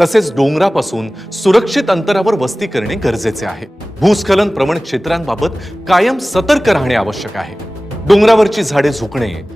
तसेच डोंगरापासून सुरक्षित अंतरावर वस्ती करणे गरजेचे आहे. भूस्खलन प्रवण क्षेत्रांबाबत कायम सतर्क राहणे आवश्यक आहे. डोंगरावरची झाडे झुकणे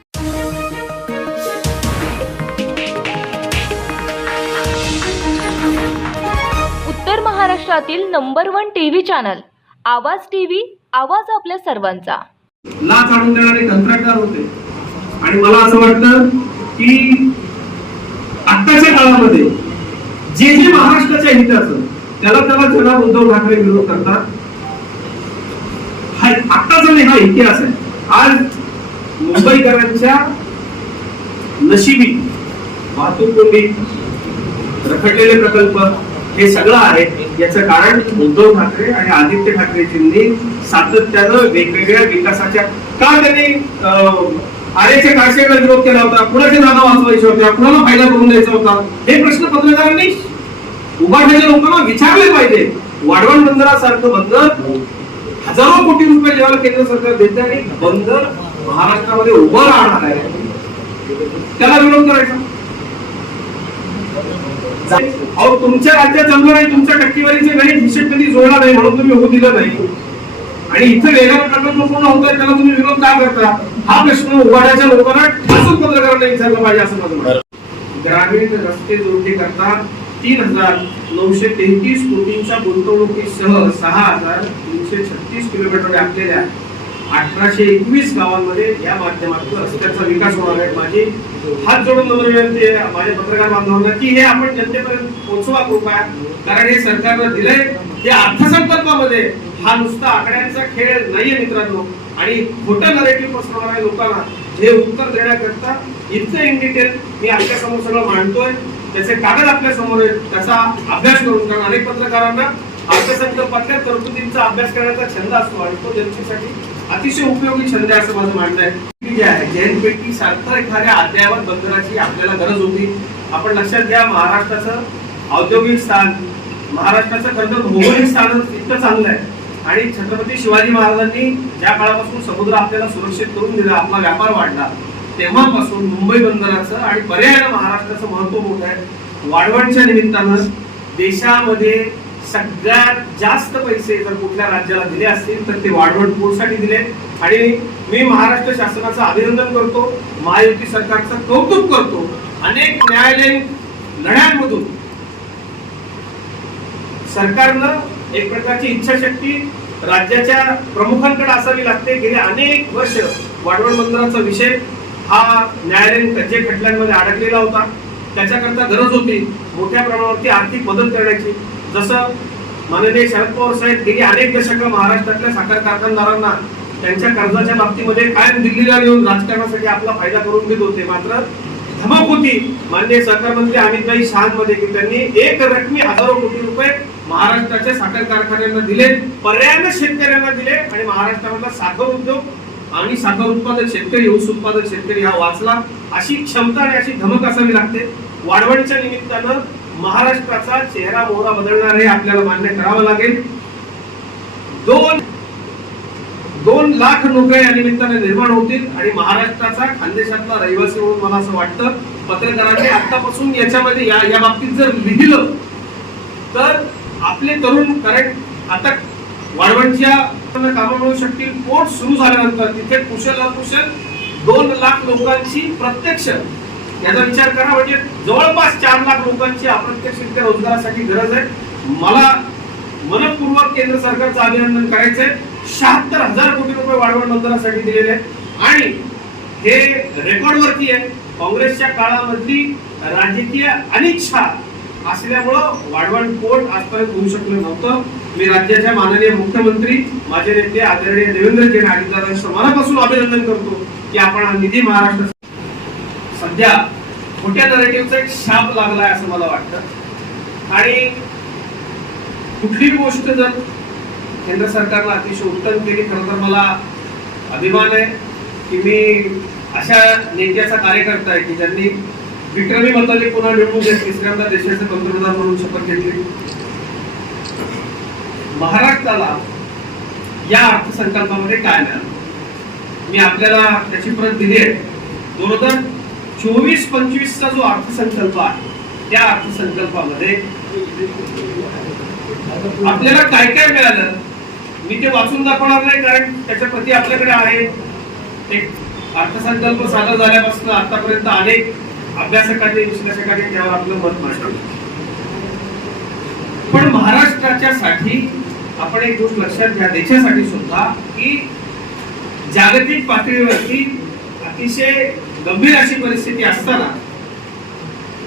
उत्तर महाराष्ट्रातील number one TV channel Awaaz TV Awaaz आपल्या सर्वांचा. लाच आणून देणारे कंत्राटदार होते. आणि मला असं वाटतं की आत्ताच्या काळामध्ये जे जे महाराष्ट्राच्या हित त्याला त्याला जनाब उद्धव ठाकरे विरोध करतात. हा आत्ताचा नाही हा इतिहास आहे. आज मुंबईकरांच्या नशिबी वाहतूक कोंडी रखडलेले प्रकल्प हे सगळं आहे. याचं कारण उद्धव ठाकरे आणि आदित्य ठाकरेजींनी सातत्यानं वेगवेगळ्या विकासाच्या का त्यांनी अं, आर्याच्या काळशेला विरोध केला होता? कुणाच्या जागा वाचवायच्या होत्या कुणाला फायदा करून द्यायचा होता? हे प्रश्न पत्रकारांनी उभारण्याच्या लोकांना विचारले पाहिजे. वाढवण बंदरासारखं बंदर हजारो कोटी रुपये जेव्हा केंद्र सरकार देते आणि बंदर महाराष्ट्रामध्ये उभं राहणार आहे. त्याला विरोध करायचा? अहो तुमच्या राज्यात जमलं नाही तुमच्या टक्केवारीचे गणित हिशेब कधी जोडला नाही म्हणून तुम्ही होऊ दिलं नाही. आणि इथं वेगळा प्रकल्प पूर्ण होत आहे त्याला तुम्ही विरोध का करता? हा प्रश्न उघाड्याच्या लोकांना ठासून पत्रकारांना विचारला पाहिजे असं माझं म्हणणं ग्रामीण रस्ते जोडणी करता तीन हजार नऊशे तेहतीस कोटींच्या गुंतवणुकीसह सहा हजार तीनशे छत्तीस किलोमीटर व्यापलेल्या अठराशे एकवीस गावांमध्ये या माध्यमातून रस्त्याचा विकास होणार आहे. माझी हात जोडून नम्र विनंती आहे. माझ्या पत्रकार बांधवांना की हे आपण जनतेपर्यंत पोहोचवा कृपया. कारण हे सरकारनं दिलंय. ते अर्थसंकल्पामध्ये हा नुसता आकड्यांचा खेळ नाहीये मित्रांनो. आणि खोटं नरेटिव्ह पसरवणाऱ्या लोकांना हे उत्तर देण्याकरता इतकं इन डिटेल मी आपल्यासमोर सगळं मांडतोय. त्याचे कागद आपल्यासमोर आहेत. त्याचा अभ्यास करून कारण अनेक पत्रकारांना अर्थसंकल्पातल्या तरतुदींचा अभ्यास करण्याचा छंद असतो आणि तो जनतेसाठी अतिशय उपयोगी छंद आहे असं माझं म्हणणं आहे. जे आहे जैन पेटी सारखं एखाद्या अद्ययावत बंदराची आपल्याला गरज होती. आपण लक्षात घ्या महाराष्ट्राचं औद्योगिक स्थान महाराष्ट्राचं खरं तर भौगोलिक स्थान इतकं चांगलं आहे. आणि छत्रपती शिवाजी महाराजांनी ज्या काळापासून समुद्र आपल्याला सुरक्षित करून दिला आपला व्यापार वाढला तेव्हापासून मुंबई बंदराचं आणि पर्यायानं महाराष्ट्राचं महत्त्व मोठं आहे. वाढवणच्या निमित्तानं देशामध्ये सगळ्यात जास्त पैसे जर कुठल्या राज्याला दिले असतील तर ते वाढवण पोर्टसाठी दिले. आणि मी महाराष्ट्र शासनाचं अभिनंदन करतो महायुती सरकारचं कौतुक करतो. अनेक न्यायालयीन लढ्यांमधून सरकारनं एक प्रकारची इच्छाशक्ती राज्याच्या प्रमुखांकडे असावी लागते. गेले अनेक वर्ष वाढवण बंदराचा विषय हा न्यायालयीन कच्चे खटल्यांमध्ये अडकलेला होता. त्याच्याकरता गरज होती मोठ्या प्रमाणावरती आर्थिक मदत करण्याची. जसं माननीय शरद पवार साहेब गेली अनेक दशकं महाराष्ट्रातल्या साखर कारखानदारांना त्यांच्या कर्जाच्या बाबतीमध्ये कायम दिल्लीला येऊन राजकारणासाठी आपला फायदा करून देत होते. मात्र धमक होती माननीय सहकार मंत्री अमितभाई शहामध्ये की त्यांनी एक रकमी हजारो कोटी रुपये महाराष्ट्राच्या साखर कारखान्यांना दिले पर्यायानं शेतकऱ्यांना दिले आणि महाराष्ट्रामधला साखर उद्योग आणि साखर उत्पादक शेतकरी ऊस उत्पादक शेतकरी हा वाचला. अशी क्षमता आणि अशी धमक असावी लागते. वाढवणच्या निमित्तानं महाराष्ट्राचा चेहरा मोहरा बदलणार हे आपल्याला मान्य करावं लागेल. दोन दोन लाख नोकऱ्या या निमित्ताने निर्माण होतील आणि महाराष्ट्राचा खानदेशातला रहिवासी म्हणून मला असं वाटतं. पत्रकारांनी आतापासून याच्यामध्ये या या बाबतीत जर लिहिलं तर आपले तरुण कारण आता वाढवणच्या कामं मिळू शकतील. पोट सुरू झाल्यानंतर तिथे कुशल अकुशल दोन लाख लोकांची प्रत्यक्ष याचा विचार करा. म्हणजे जवळपास चार लाख लोकांची अप्रत्यक्षरित्या रोजगारासाठी गरज आहे. मला मनपूर्वक केंद्र सरकारचं अभिनंदन करायचंय. शहात्तर हजार कोटी रुपये वाढवण बंदरासाठी दिलेले आहेत. आणि हे रेकॉर्डवरती आहे. काँग्रेसच्या काळामधली राजकीय अनिच्छा असल्यामुळं वाढवण पोट आजपर्यंत होऊ शकलं नव्हतं. मी राज्याच्या माननीय मुख्यमंत्री माझे नेते आदरणीय देवेंद्रजी अजितदादांचं मनापासून अभिनंदन करतो की आपण हा निधी महाराष्ट्र सध्या खोट्या नरेटिव्हचा एक शाप लागलाय असं मला वाटतं. आणि कुठली गोष्ट जर केंद्र सरकारनं अतिशय उत्तम केली खरं तर मला अभिमान आहे की मी अशा नेत्याचा कार्यकर्ता आहे की ज्यांनी विक्रमी मताने पुन्हा निवडून देत तिसऱ्यांदा देशाचे पंतप्रधान म्हणून शपथ घेतली. महाराष्ट्राला या अर्थसंकल्पामध्ये काय मिळालं? मी आपल्याला त्याची प्रत दिली आहे. दोन हजार चोवीस पंचवीसचा जो अर्थसंकल्प आहे त्या अर्थसंकल्पामध्ये आपल्याला काय काय मिळालं? मी ते वाचून दाखवणार नाही कारण त्याच्या प्रती आपल्याकडे आहे एक अर्थसंकल्प सादर झाल्यापासून आतापर्यंत अनेक अभ्यासकांनी विश्लेषकांनी त्यावर आपलं मत मांडलं. पण महाराष्ट्राच्या साठी आपण एक गोष्ट लक्षात घ्या देशासाठी सुद्धा की जागतिक पातळीवरती अतिशय गंभीर अशी परिस्थिती असताना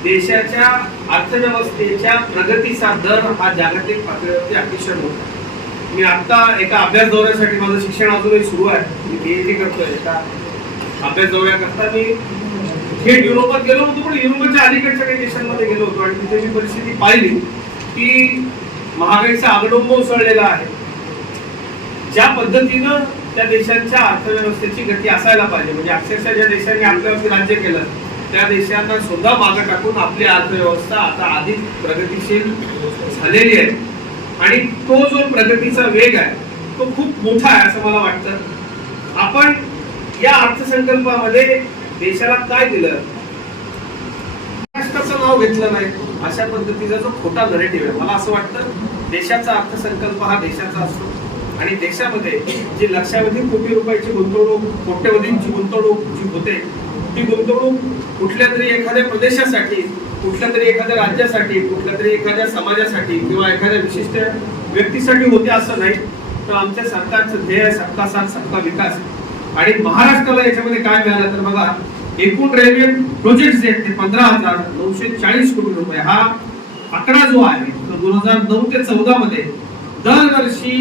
देशाच्या अर्थव्यवस्थेच्या प्रगतीचा दर हा जागतिक पातळीवरती अतिशय मोठा मी आत्ता एका अभ्यास दौऱ्यासाठी माझं शिक्षण अजूनही सुरू आहे. मी पीएचडी करतोय. एका अभ्यास दौऱ्याकरता मी थेट युरोपात गेलो होतो पण युरोपच्या अलीकडच्या काही देशांमध्ये गेलो होतो आणि तिथे मी परिस्थिती पाहिली की महागाईचा आगडोंब उसळलेला आहे. ज्या पद्धतीनं त्या देशांच्या अर्थव्यवस्थेची गती असायला पाहिजे. म्हणजे अक्षरशः ज्या देशांनी आपल्यावरती राज्य केलं त्या देशांना सुद्धा मागे टाकून आपली अर्थव्यवस्था आता अधिक प्रगतीशील झालेली आहे. आणि तो जो प्रगतीचा वेग आहे तो खूप मोठा आहे असं मला वाटतं. आपण या अर्थसंकल्पामध्ये देशाला काय दिलं? महाराष्ट्राचं नाव घेतलं नाही. अशा पद्धतीचा जो खोटा नरेटिव्ह आहे मला असं वाटतं देशाचा अर्थसंकल्प हा देशाचा असतो. आणि देशामध्ये जी लक्षावधी कोटी रुपयाची गुंतवणूक कोट्यवधींची गुंतवणूक जी होते ती गुंतवणूक कुठल्या तरी एखाद्या प्रदेशासाठी कुठल्या तरी एखाद्या राज्यासाठी कुठल्या तरी एखाद्या समाजासाठी किंवा एखाद्या विशिष्ट व्यक्तीसाठी होते असं नाही. तर आमच्या सरकारचं ध्येय सबका साथ सबका विकास. आणि महाराष्ट्राला याच्यामध्ये काय मिळालं तर बघा एकूण रेल्वे प्रोजेक्ट जे आहेत ते पंधरा हजार नऊशे चाळीस कोटी रुपये. हा आकडा जो आहे तो दोन हजार नऊ ते चौदा मध्ये दरवर्षी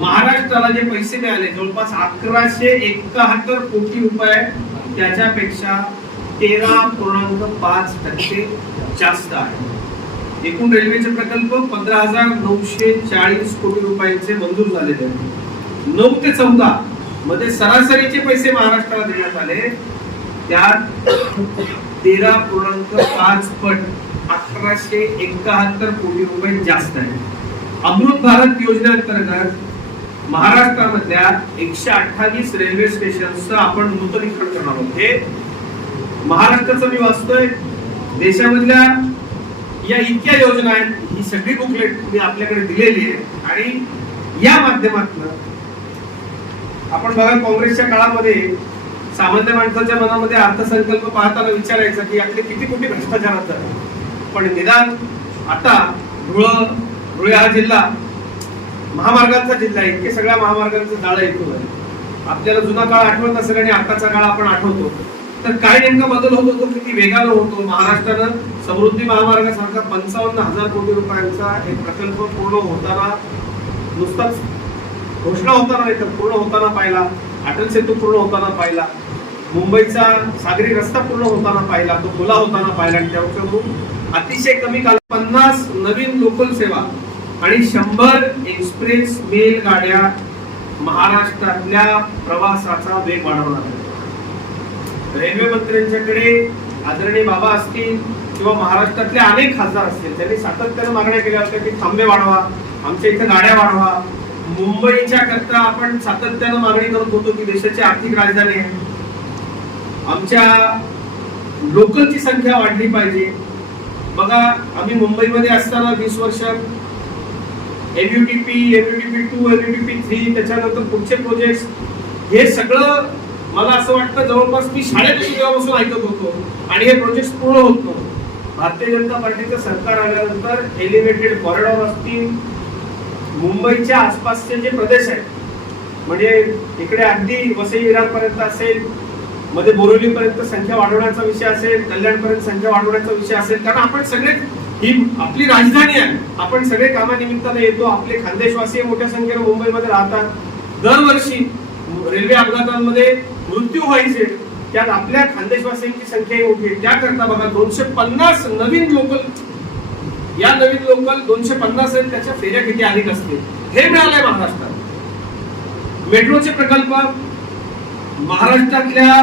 महाराष्ट्राला जे पैसे मिळाले जवळपास अकराशे एकाहत्तर कोटी रुपये त्याच्यापेक्षा तेरा पूर्णांक पाच टक्के जास्त आहे. एकूण रेल्वेचे प्रकल्प पंधरा हजार नऊशे चाळीस कोटी रुपयांचे मंजूर झालेले आहेत. नऊ ते चौदा मध्ये सरासरीचे पैसे महाराष्ट्राला देण्यात आले. त्यात तेरा पूर्णांक पाच पट अकराशे एकाहत्तर कोटी रुपये जास्त आहे अमृत भारत योजनेअंतर्गत महाराष्ट्रामधल्या एकशे अठ्ठावीस रेल्वे स्टेशनचं आपण नूतनीकरण करणार आहोत. हे महाराष्ट्राचं मी वाचतोय. देशामधल्या या इतक्या योजना आहेत ही सगळी बुकलेट मी आपल्याकडे दिलेली आहे. आणि या माध्यमातून आपण बघा काँग्रेसच्या काळामध्ये सामान्य माणसाच्या मनामध्ये अर्थसंकल्प पाहताना विचारायचा की आपले किती कोटी भ्रष्टाचारात पण निदान आता गृह धुळे हा जिल्हा महामार्गांचा जिल्हा आहे. इतके सगळ्या महामार्गांचं जाळं येतो आपल्याला जुना काळ आठवत असेल आणि आताचा काळ आपण आठवतो. तर काय नेमका बदल होत होतो किती वेगानं होतो. महाराष्ट्रानं समृद्धी महामार्गासारखा पंचावन्न हजार कोटी रुपयांचा एक प्रकल्प पूर्ण होताना नुसताच घोषणा होताना नाही तर पूर्ण होताना पाहिला. अटल सेतू पूर्ण होताना पाहिला. मुंबईचा सागरी रस्ता पूर्ण होताना पाहिला. तो खुला होताना पाहिला. आणि त्याच्यावरून अतिशय कमी काल पन्नास नवीन लोकल सेवा आणि शंभर एक्सप्रेस मेल गाड्या महाराष्ट्रातल्या प्रवासाचा वेग वाढवणार रेल्वे मंत्र्यांच्याकडे आदरणीय बाबा असतील किंवा महाराष्ट्रातले अनेक खासदार असतील त्यांनी सातत्यानं मागण्या केल्या होत्या की थांबे वाढवा आमच्या इथे गाड्या वाढवा. मुंबईच्या करता आपण सातत्यानं मागणी करत होतो की देशाची आर्थिक राजधानी आहे. आमच्या लोकलची संख्या वाढली पाहिजे. बघा आम्ही मुंबईमध्ये असताना वीस वर्ष एमयुटीपी एमयुटीपी टू एमयुटीपी थ्री त्याच्यानंतर पुढचे प्रोजेक्ट हे सगळं मला असं वाटतं जवळपास मी शाळेत तेव्हापासून ऐकत होतो आणि हे प्रोजेक्ट पूर्ण होत भारतीय जनता पार्टीचं सरकार आल्यानंतर एलिव्हेटेड कॉरिडॉर असतील मुंबईच्या आसपासचे जे प्रदेश आहेत म्हणजे इकडे अगदी वसई विरारपर्यंत असेल मध्ये बोरिवलीपर्यंत संख्या वाढवण्याचा विषय असेल कल्याणपर्यंत संख्या वाढवण्याचा विषय असेल कारण आपण सगळे ही आपली राजधानी आहे. आपण सगळे कामानिमित्ताने येतो. आपले खानदेशवासी मोठ्या संख्येने मुंबईमध्ये राहतात. दरवर्षी रेल्वे अपघातांमध्ये मृत्यू व्हायचे. त्यात आपल्या खानदेशवासीयांची संख्याही मोठी आहे. त्याकरता बघा दोनशे पन्नास नवीन लोकल या नवीन लोकल दोनशे पन्नास आहेत त्याच्या फेऱ्या किती अधिक असतील हे मिळालंय महाराष्ट्रात. मेट्रोचे प्रकल्प महाराष्ट्रातल्या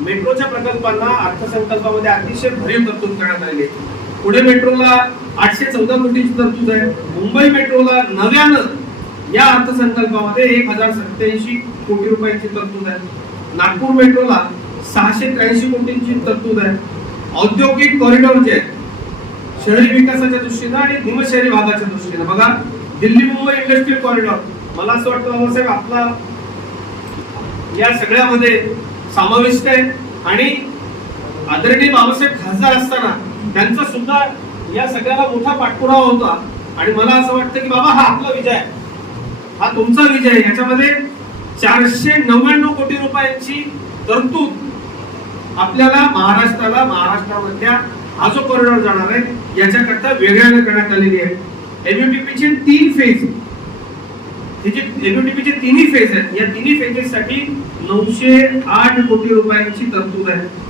मेट्रोच्या प्रकल्पांना अर्थसंकल्पामध्ये अतिशय भरीव तरतूद करण्यात आलेली आहे. पुणे मेट्रोला आठशे चौदा कोटीची तरतूद आहे. मुंबई मेट्रोला नव्यानं या अर्थसंकल्पामध्ये एक हजार सत्याऐंशी कोटी रुपयांची तरतूद आहे. नागपूर मेट्रोला सहाशे त्र्याऐंशी कोटींची तरतूद आहे. औद्योगिक कॉरिडॉर जे आहेत शहरी विकासाच्या दृष्टीनं आणि निमशहरी भागाच्या दृष्टीनं. बघा दिल्ली मुंबई इंडस्ट्रियल कॉरिडॉर मला असं वाटतं बाबासाहेब आपला या सगळ्यामध्ये समाविष्ट आहे. आणि आदरणीय बाबासाहेब खासदार असताना त्यांचा सुद्धा या सगळ्याला मोठा पाठपुरावा होता. आणि मला असं वाटतं की बाबा हा आपला विजय हा तुमचा विजय याच्यामध्ये चारशे नव्याण्णव कोटी रुपयांची तरतूद आपल्याला महाराष्ट्राला महाराष्ट्रामधल्या हा जो कॉरिडॉर जाणार आहे याच्याकरता वेगळ्याने करण्यात आलेली आहे. एमयूटीपीचे तीन फेज हे जे एमयूटीपीचे तिन्ही फेज आहेत या तिन्ही फेजेस साठी नऊशे आठ कोटी रुपयांची तरतूद आहे.